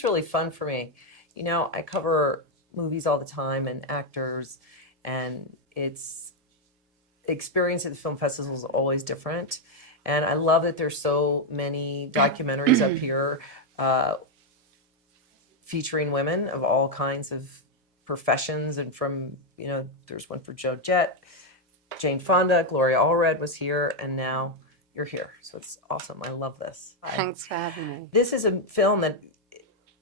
what's really fun for me. You know, I cover movies all the time and actors, and it's experience at the film festival is always different. And I love that there's so many documentaries up here featuring women of all kinds of professions, and from, you know, there's one for Joe Jett, Jane Fonda, Gloria Allred was here, and now you're here. So it's awesome. I love this. Thanks for having me. This is a film that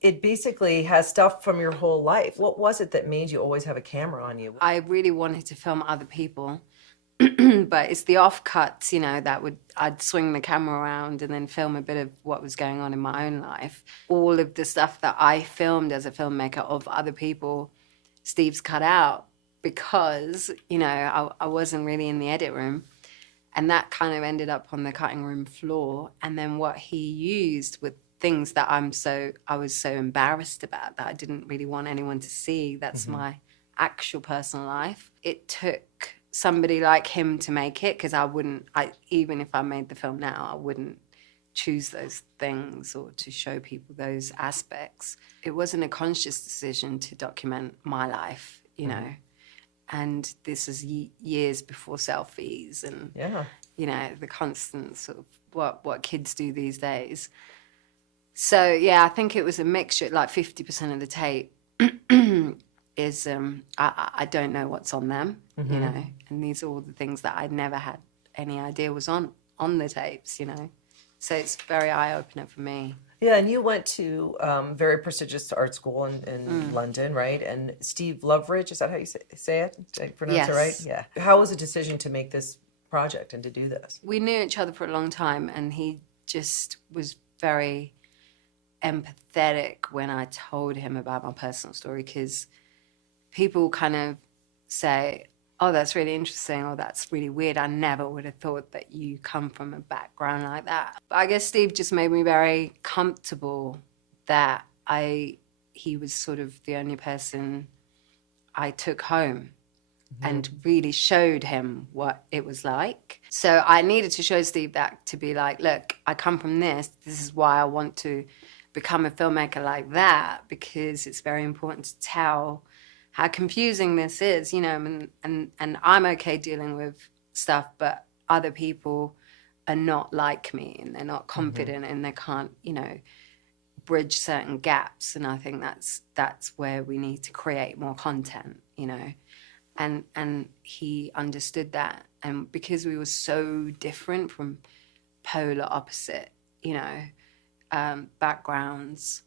it basically has stuff from your whole life. What was it that made you always have a camera on you? I really wanted to film other people, but it's the offcuts, you know, I'd swing the camera around and then film a bit of what was going on in my own life. All of the stuff that I filmed as a filmmaker of other people, Steve's cut out because, you know, I wasn't really in the edit room. And that kind of ended up on the cutting room floor. And then what he used with things that I was so embarrassed about that I didn't really want anyone to see. That's my actual personal life. It took somebody like him to make it, because even if I made the film now, I wouldn't choose those things or to show people those aspects. It wasn't a conscious decision to document my life, you know. And this is years before selfies and, you know, the constant sort of what kids do these days. So, yeah, I think it was a mixture, like 50% of the tape is, I don't know what's on them, you know, and these are all the things that I'd never had any idea was on the tapes, you know. So it's very eye-opener for me. Yeah, and you went to very prestigious art school in London, right? And Steve Loveridge, is that how you say it? Did I pronounce it right? Yeah. How was the decision to make this project and to do this? We knew each other for a long time, and he just was very empathetic when I told him about my personal story, because people kind of say, oh, that's really interesting, or that's really weird. I never would have thought that you come from a background like that. But I guess Steve just made me very comfortable that he was sort of the only person I took home and really showed him what it was like. So I needed to show Steve that, to be like, look, I come from this. This is why I want to become a filmmaker like that, because it's very important to tell how confusing this is, you know, and I'm okay dealing with stuff, but other people are not like me, and they're not confident, and they can't, you know, bridge certain gaps. And I think that's where we need to create more content, you know. And he understood that, and because we were so different from polar opposite, you know, backgrounds,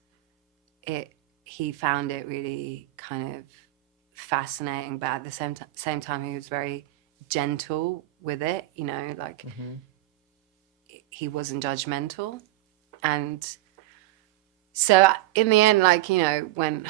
he found it really kind of fascinating, but at the same time he was very gentle with it, you know, like he wasn't judgmental. And so in the end, like, you know, when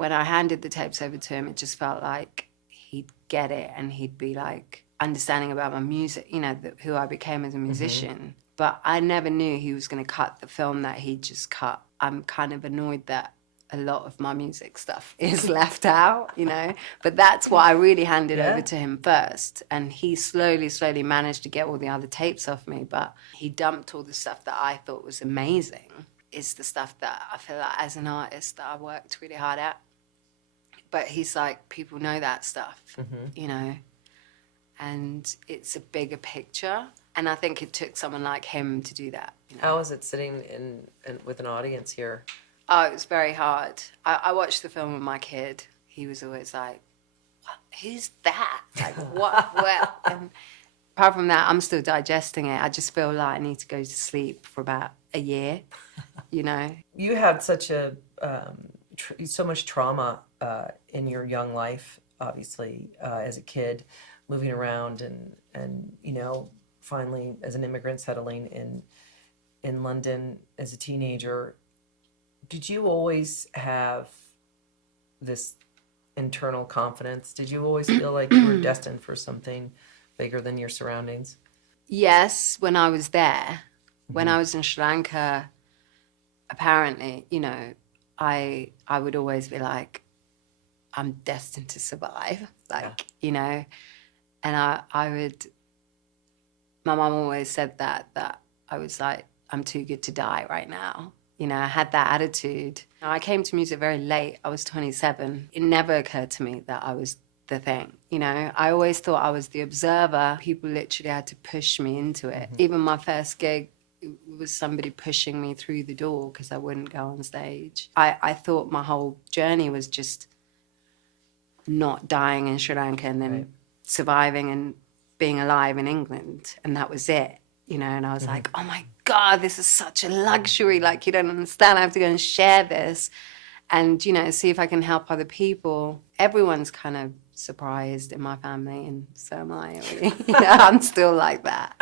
I handed the tapes over to him, it just felt like he'd get it, and he'd be like understanding about my music, you know, who I became as a musician. But I never knew he was going to cut the film that he just cut. I'm kind of annoyed that a lot of my music stuff is left out, you know, but that's what I really handed over to him first. And he slowly managed to get all the other tapes off me, but he dumped all the stuff that I thought was amazing. Is the stuff that I feel like as an artist that I worked really hard at. But he's like, people know that stuff, you know, and it's a bigger picture. And I think it took someone like him to do that. You know? How is it sitting in with an audience here? Oh, it was very hard. I watched the film with my kid. He was always like, what? Who's that? Like, what? Well, and apart from that, I'm still digesting it. I just feel like I need to go to sleep for about a year, you know? You had such so much trauma in your young life, obviously, as a kid, moving around and you know, finally as an immigrant settling in London as a teenager. Did you always have this internal confidence? Did you always feel like you were destined for something bigger than your surroundings? Yes, when I was there. When I was in Sri Lanka, apparently, you know, I would always be like, I'm destined to survive, like, you know, and my mom always said that I was like, I'm too good to die right now, You know, I had that attitude. I came to music very late. I was 27. It never occurred to me that I was the thing. You know, I always thought I was the observer. People literally had to push me into it. Even my first gig was somebody pushing me through the door because I wouldn't go on stage. I thought my whole journey was just not dying in Sri Lanka and then surviving and being alive in England. And that was it. You know, and I was like, oh my God, this is such a luxury. Like, you don't understand. I have to go and share this and, you know, see if I can help other people. Everyone's kind of surprised in my family, and so am I. Really. You know, I'm still like that.